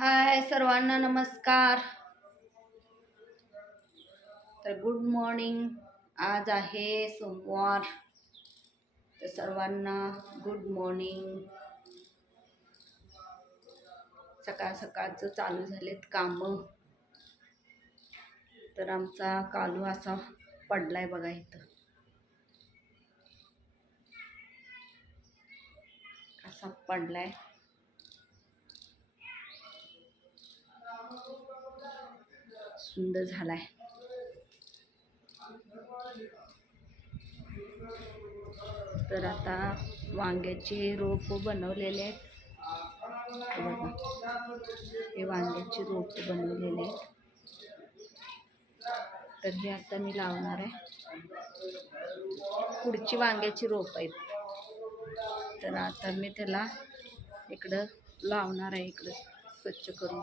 हाय सर्वांना नमस्कार. तर गुड मॉर्निंग. आज आहे सोमवार. तर सर्वांना गुड मॉर्निंग. सकाळ सकाळचं चालू झालेत कामं. तर आमचा कालू असा पडलाय बघा इथं. असा पडलाय. सुंदर झालाय. तर आता वांग्याची रोप बनवलेले आहेत बघा. हे वांग्याची रोप बनवलेले आहेत. तर हे आता मी लावणार आहे. पुढची वांग्याची रोप आहेत. तर आता मी त्याला इकडं लावणार आहे, इकडं स्वच्छ करून.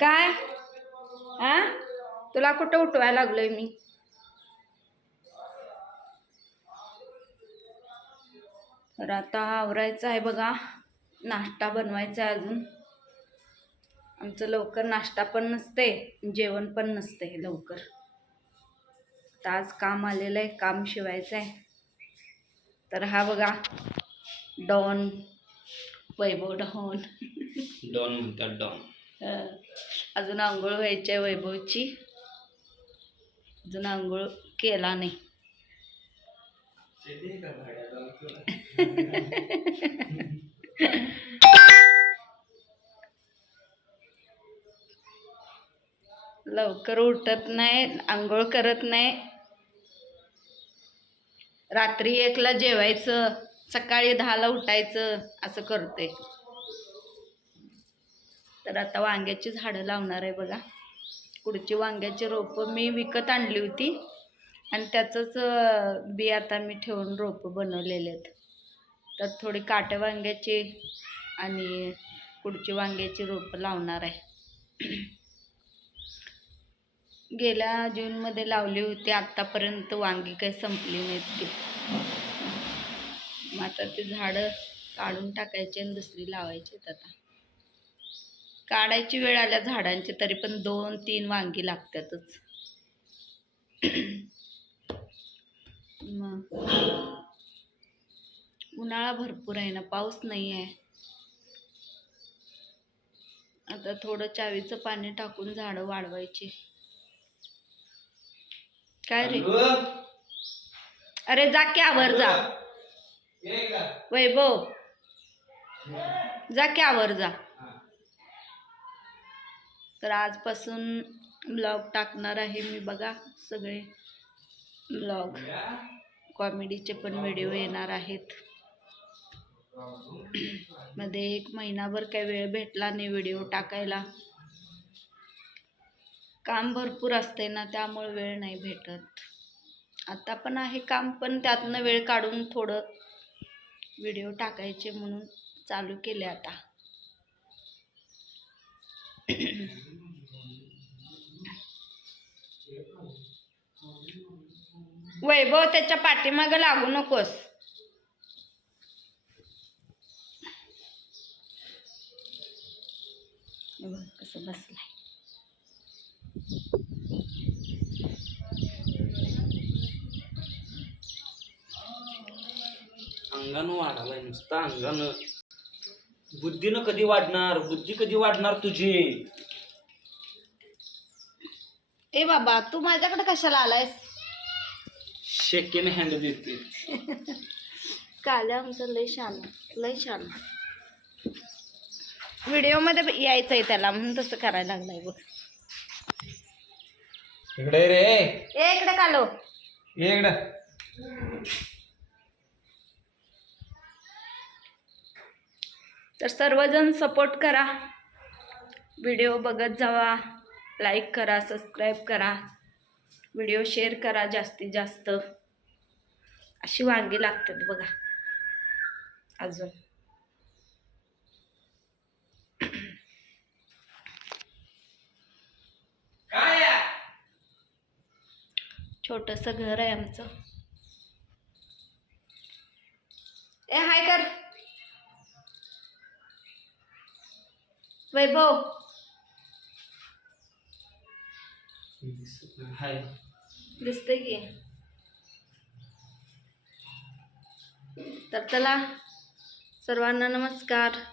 काय तुला कुठं उठवायला लागलोय मी? तर आता आवरायचं आहे बघा. नाश्ता बनवायचा आहे अजून. आमचं लवकर नाश्ता पण नसते, जेवण पण नसते लवकर. तर आज काम आलेलं आहे, काम शिवायचं आहे. तर हा बघा डॉन, वैभव डॉन. डॉन म्हणतात डॉन. अजून आंघोळ व्हायची आहे वैभवची. अजून आंघोळ केला नाही. लवकर उठत नाही, आंघोळ करत नाही. रात्री 1ला जेवायचं, सकाळी 10ला उठायचं, असं करते. तर आता वांग्याची झाडं लावणार आहे बघा. पुढची वांग्याची रोपं मी विकत आणली होती आणि त्याचंच बी आता मी ठेवून रोपं बनवलेले आहेत. तर थोडी काटे वांग्याची आणि पुढची वांग्याची रोपं लावणार आहे. गेल्या जूनमध्ये लावली होती. आत्तापर्यंत वांगी काही संपली नाहीत ती. मग आता ती झाडं काढून टाकायची आणि दुसरी लावायची आहेत. आता काढायची वेळ आल्या झाडांची तरी पण 2-3 वांगी लागतातच. मग उन्हाळा भरपूर आहे ना, पाऊस नाही आहे. आता थोडं चावीचं पाणी टाकून झाडं वाढवायची. काय रे? अरे जा की आवर जा. वैभव जा की आवर जा. तर आजपासून ब्लॉग टाकणार आहे मी बघा. सगळे ब्लॉग, कॉमेडीचे पण व्हिडिओ येणार आहेत. मध्ये 1 महिनाभर काही वेळ भेटला नाही व्हिडिओ टाकायला. काम भरपूर असते ना, त्यामुळे वेळ नाही भेटत. आता पण आहे काम, पण त्यातनं वेळ काढून थोडं व्हिडिओ टाकायचे म्हणून चालू केले आता. वैभव त्याच्या पाठीमागं लागू नकोस. कसं बसलाय. अंगानं वाढालाय नुसता अंगानं. बुद्धीनं कधी वाढणार? बुद्धी कधी वाढणार तुझी? ए बाबा, तू माझ्याकडे कशाला आलायस? सेकंड हँड देते. काल्या आमचं लय छान, लय छान. व्हिडिओ मध्ये यायचंय त्याला म्हणून तसं करायला लागलाय बघ. इकडे रे. इकडे कालो. इकडे. तर सर्वजण सपोर्ट करा. व्हिडिओ बघत जावा. लाईक करा, सबस्क्राईब करा, व्हिडिओ शेअर करा जास्तीत जास्त. अशी वांगी लागतात बघा अजून. छोटंसं घर आहे आमचं. ए हाय कर वैभव. हाय. दिसतंय की. तर चला सर्वांना नमस्कार.